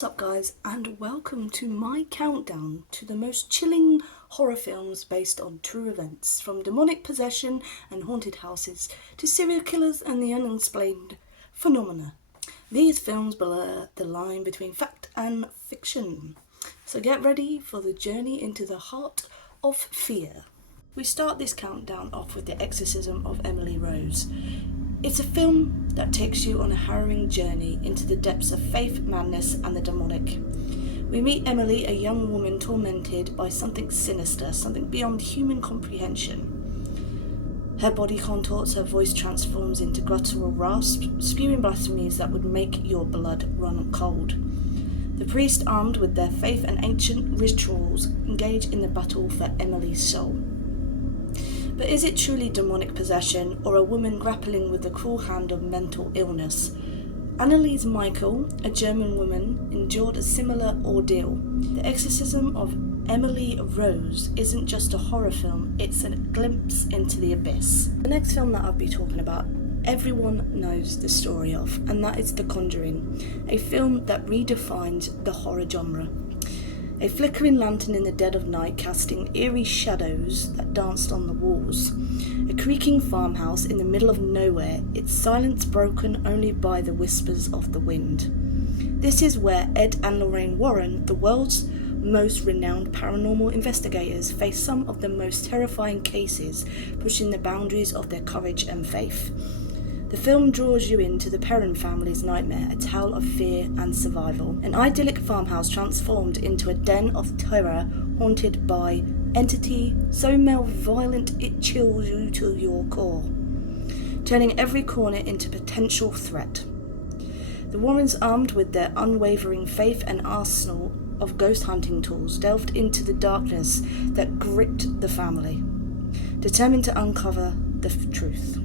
What's up guys, and welcome to my countdown to the most chilling horror films based on true events, from demonic possession and haunted houses to serial killers and the unexplained phenomena. These films blur the line between fact and fiction, so get ready for the journey into the heart of fear. We start this countdown off with The Exorcism of Emily Rose. It's a film that takes you on a harrowing journey into the depths of faith, madness, and the demonic. We meet Emily, a young woman tormented by something sinister, something beyond human comprehension. Her body contorts, her voice transforms into guttural rasps, spewing blasphemies that would make your blood run cold. The priests, armed with their faith and ancient rituals, engage in the battle for Emily's soul. But is it truly demonic possession, or a woman grappling with the cruel hand of mental illness? Anneliese Michael, a German woman, endured a similar ordeal. The Exorcism of Emily Rose isn't just a horror film, it's a glimpse into the abyss. The next film that I'll be talking about, everyone knows the story of, and that is The Conjuring, a film that redefined the horror genre. A flickering lantern in the dead of night casting eerie shadows that danced on the walls. A creaking farmhouse in the middle of nowhere, its silence broken only by the whispers of the wind. This is where Ed and Lorraine Warren, the world's most renowned paranormal investigators, face some of the most terrifying cases, pushing the boundaries of their courage and faith. The film draws you into the Perron family's nightmare, a tale of fear and survival. An idyllic farmhouse transformed into a den of terror haunted by entity so malevolent it chills you to your core, turning every corner into potential threat. The Warrens, armed with their unwavering faith and arsenal of ghost hunting tools, delved into the darkness that gripped the family, determined to uncover the truth.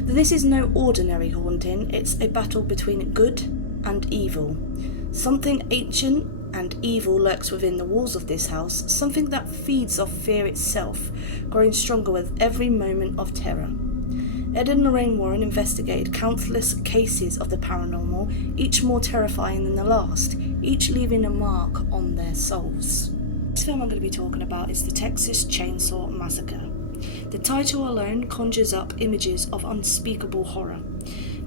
This is no ordinary haunting, it's a battle between good and evil. Something ancient and evil lurks within the walls of this house, something that feeds off fear itself, growing stronger with every moment of terror. Ed and Lorraine Warren investigated countless cases of the paranormal, each more terrifying than the last, each leaving a mark on their souls. The next film I'm going to be talking about is the Texas Chainsaw Massacre. The title alone conjures up images of unspeakable horror.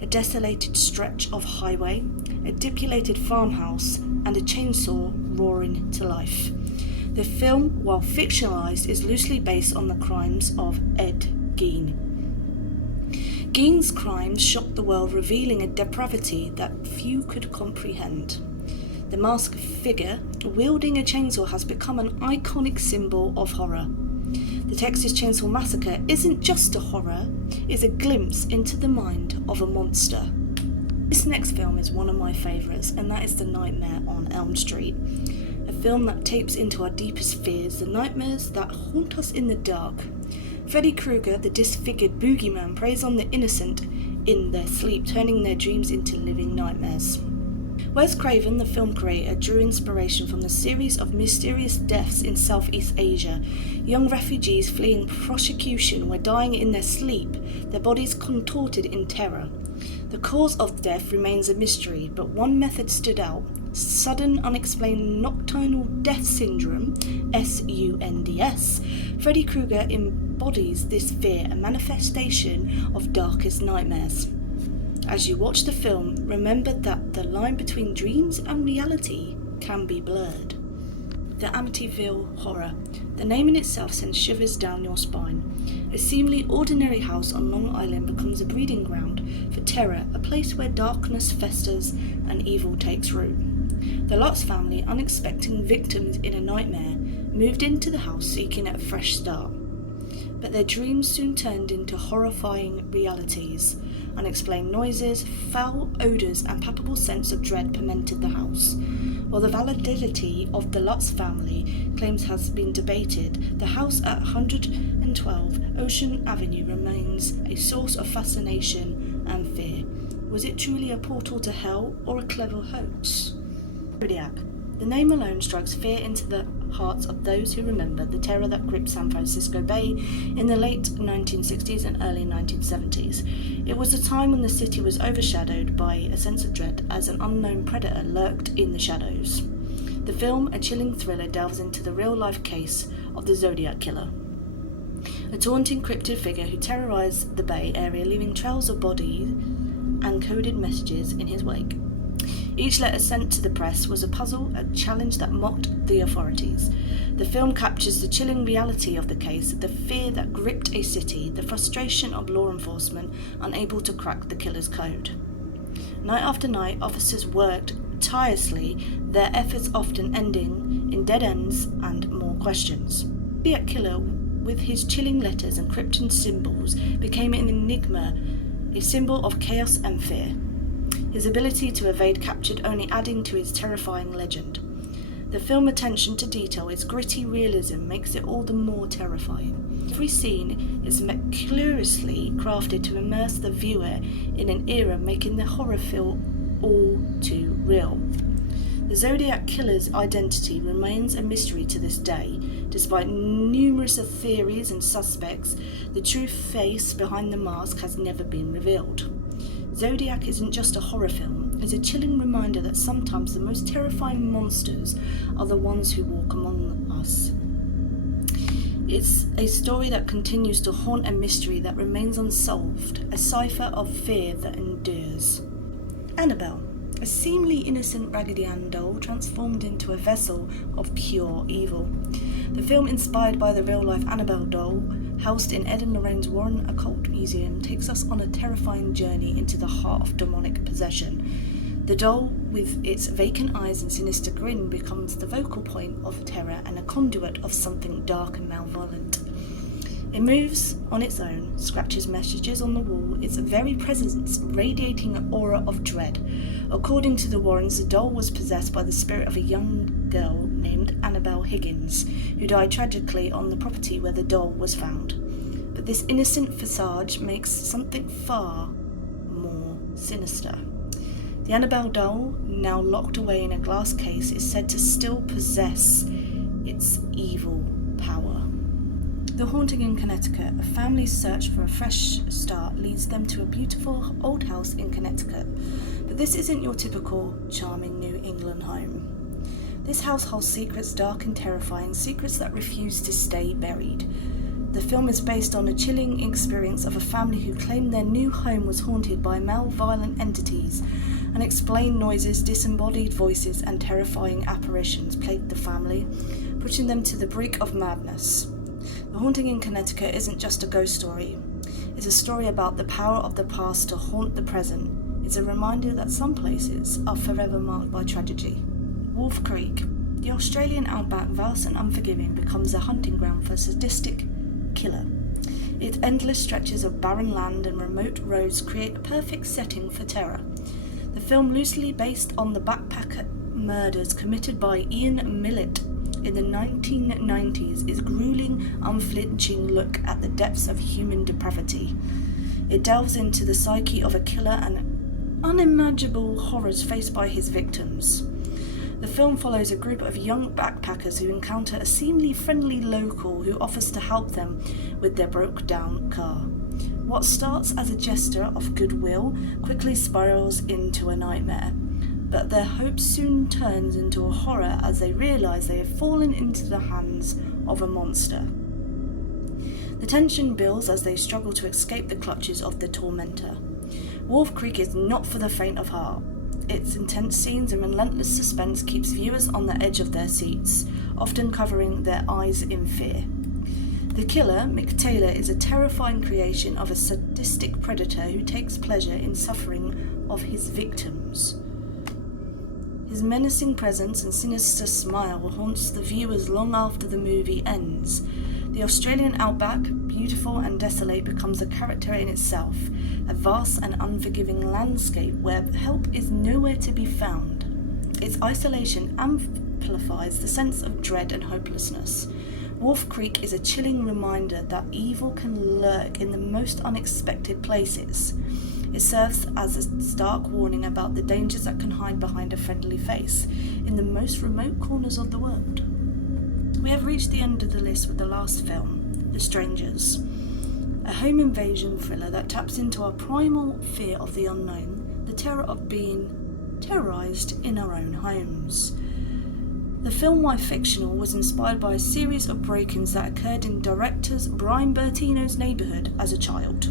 A desolated stretch of highway, a depopulated farmhouse, and a chainsaw roaring to life. The film, while fictionalized, is loosely based on the crimes of Ed Gein. Gein's crimes shocked the world, revealing a depravity that few could comprehend. The masked figure wielding a chainsaw has become an iconic symbol of horror. The Texas Chainsaw Massacre isn't just a horror, it's a glimpse into the mind of a monster. This next film is one of my favourites, and that is The Nightmare on Elm Street. A film that tapes into our deepest fears, the nightmares that haunt us in the dark. Freddy Krueger, the disfigured boogeyman, preys on the innocent in their sleep, turning their dreams into living nightmares. Wes Craven, the film creator, drew inspiration from the series of mysterious deaths in Southeast Asia. Young refugees fleeing persecution were dying in their sleep, their bodies contorted in terror. The cause of death remains a mystery, but one method stood out: sudden unexplained nocturnal death syndrome, SUNDS. Freddy Krueger embodies this fear, a manifestation of darkest nightmares. As you watch the film, remember that the line between dreams and reality can be blurred. The Amityville Horror. The name in itself sends shivers down your spine. A seemingly ordinary house on Long Island becomes a breeding ground for terror, a place where darkness festers and evil takes root. The Lutz family, unexpected victims in a nightmare, moved into the house seeking a fresh start. But their dreams soon turned into horrifying realities. Unexplained noises, foul odours, and palpable sense of dread permeated the house. While the validity of the Lutz family claims has been debated, the house at 112 Ocean Avenue remains a source of fascination and fear. Was it truly a portal to hell, or a clever hoax? Zodiac. The name alone strikes fear into the hearts of those who remember the terror that gripped San Francisco Bay in the late 1960s and early 1970s. It was a time when the city was overshadowed by a sense of dread as an unknown predator lurked in the shadows. The film, a chilling thriller, delves into the real-life case of the Zodiac Killer, a taunting cryptid figure who terrorized the Bay Area, leaving trails of bodies and coded messages in his wake. Each letter sent to the press was a puzzle, a challenge that mocked the authorities. The film captures the chilling reality of the case, the fear that gripped a city, the frustration of law enforcement unable to crack the killer's code. Night after night, officers worked tirelessly, their efforts often ending in dead ends and more questions. The Zodiac Killer, with his chilling letters and cryptic symbols, became an enigma, a symbol of chaos and fear. His ability to evade captured only adding to his terrifying legend. The film's attention to detail, its gritty realism, makes it all the more terrifying. Every scene is meticulously crafted to immerse the viewer in an era, making the horror feel all too real. The Zodiac Killer's identity remains a mystery to this day. Despite numerous theories and suspects, the true face behind the mask has never been revealed. Zodiac isn't just a horror film, it's a chilling reminder that sometimes the most terrifying monsters are the ones who walk among us. It's a story that continues to haunt a mystery that remains unsolved, a cipher of fear that endures. Annabelle, a seemingly innocent Raggedy Ann doll transformed into a vessel of pure evil. The film, inspired by the real-life Annabelle doll, housed in Ed and Lorraine's Warren Occult Museum, takes us on a terrifying journey into the heart of demonic possession. The doll, with its vacant eyes and sinister grin, becomes the focal point of terror and a conduit of something dark and malevolent. It moves on its own, scratches messages on the wall, its very presence radiating an aura of dread. According to the Warrens, the doll was possessed by the spirit of a young girl named Annabelle Higgins, who died tragically on the property where the doll was found. But this innocent facade makes something far more sinister. The Annabelle doll, now locked away in a glass case, is said to still possess its evil power. The haunting in Connecticut, a family's search for a fresh start leads them to a beautiful old house in Connecticut. But this isn't your typical charming New England home. This house holds secrets dark and terrifying, secrets that refuse to stay buried. The film is based on a chilling experience of a family who claimed their new home was haunted by malevolent entities. Unexplained noises, disembodied voices, and terrifying apparitions plagued the family, pushing them to the brink of madness. The Haunting in Connecticut isn't just a ghost story. It's a story about the power of the past to haunt the present. It's a reminder that some places are forever marked by tragedy. Wolf Creek. The Australian outback, vast and unforgiving, becomes a hunting ground for a sadistic killer. Its endless stretches of barren land and remote roads create a perfect setting for terror. The film, loosely based on the backpacker murders committed by Ian Millett in the 1990s, is a grueling, unflinching look at the depths of human depravity. It delves into the psyche of a killer and unimaginable horrors faced by his victims. The film follows a group of young backpackers who encounter a seemingly friendly local who offers to help them with their broke-down car. What starts as a gesture of goodwill quickly spirals into a nightmare, but their hope soon turns into a horror as they realise they have fallen into the hands of a monster. The tension builds as they struggle to escape the clutches of the tormentor. Wolf Creek is not for the faint of heart. Its intense scenes and relentless suspense keeps viewers on the edge of their seats, often covering their eyes in fear. The killer, Mick Taylor, is a terrifying creation of a sadistic predator who takes pleasure in suffering of his victims. His menacing presence and sinister smile haunts the viewers long after the movie ends. The Australian outback, beautiful and desolate, becomes a character in itself, a vast and unforgiving landscape where help is nowhere to be found. Its isolation amplifies the sense of dread and hopelessness. Wolf Creek is a chilling reminder that evil can lurk in the most unexpected places. It serves as a stark warning about the dangers that can hide behind a friendly face in the most remote corners of the world. We have reached the end of the list with the last film, The Strangers, a home invasion thriller that taps into our primal fear of the unknown, the terror of being terrorised in our own homes. The film, while fictional, was inspired by a series of break-ins that occurred in director Brian Bertino's neighbourhood as a child.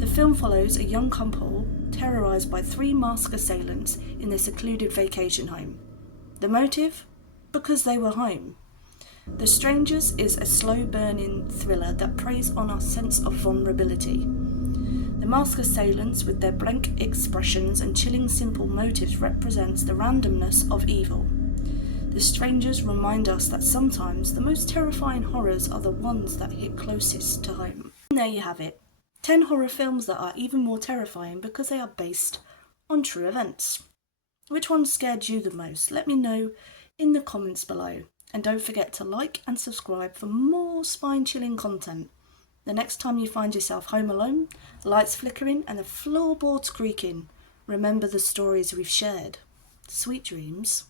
The film follows a young couple terrorised by 3 masked assailants in their secluded vacation home. The motive? Because they were home. The Strangers is a slow-burning thriller that preys on our sense of vulnerability. The masked assailants, with their blank expressions and chilling simple motives, represents the randomness of evil. The Strangers remind us that sometimes the most terrifying horrors are the ones that hit closest to home. And there you have it. 10 horror films that are even more terrifying because they are based on true events. Which one scared you the most? Let me know in the comments below. And don't forget to like and subscribe for more spine-chilling content. The next time you find yourself home alone, lights flickering and the floorboards creaking, remember the stories we've shared. Sweet dreams.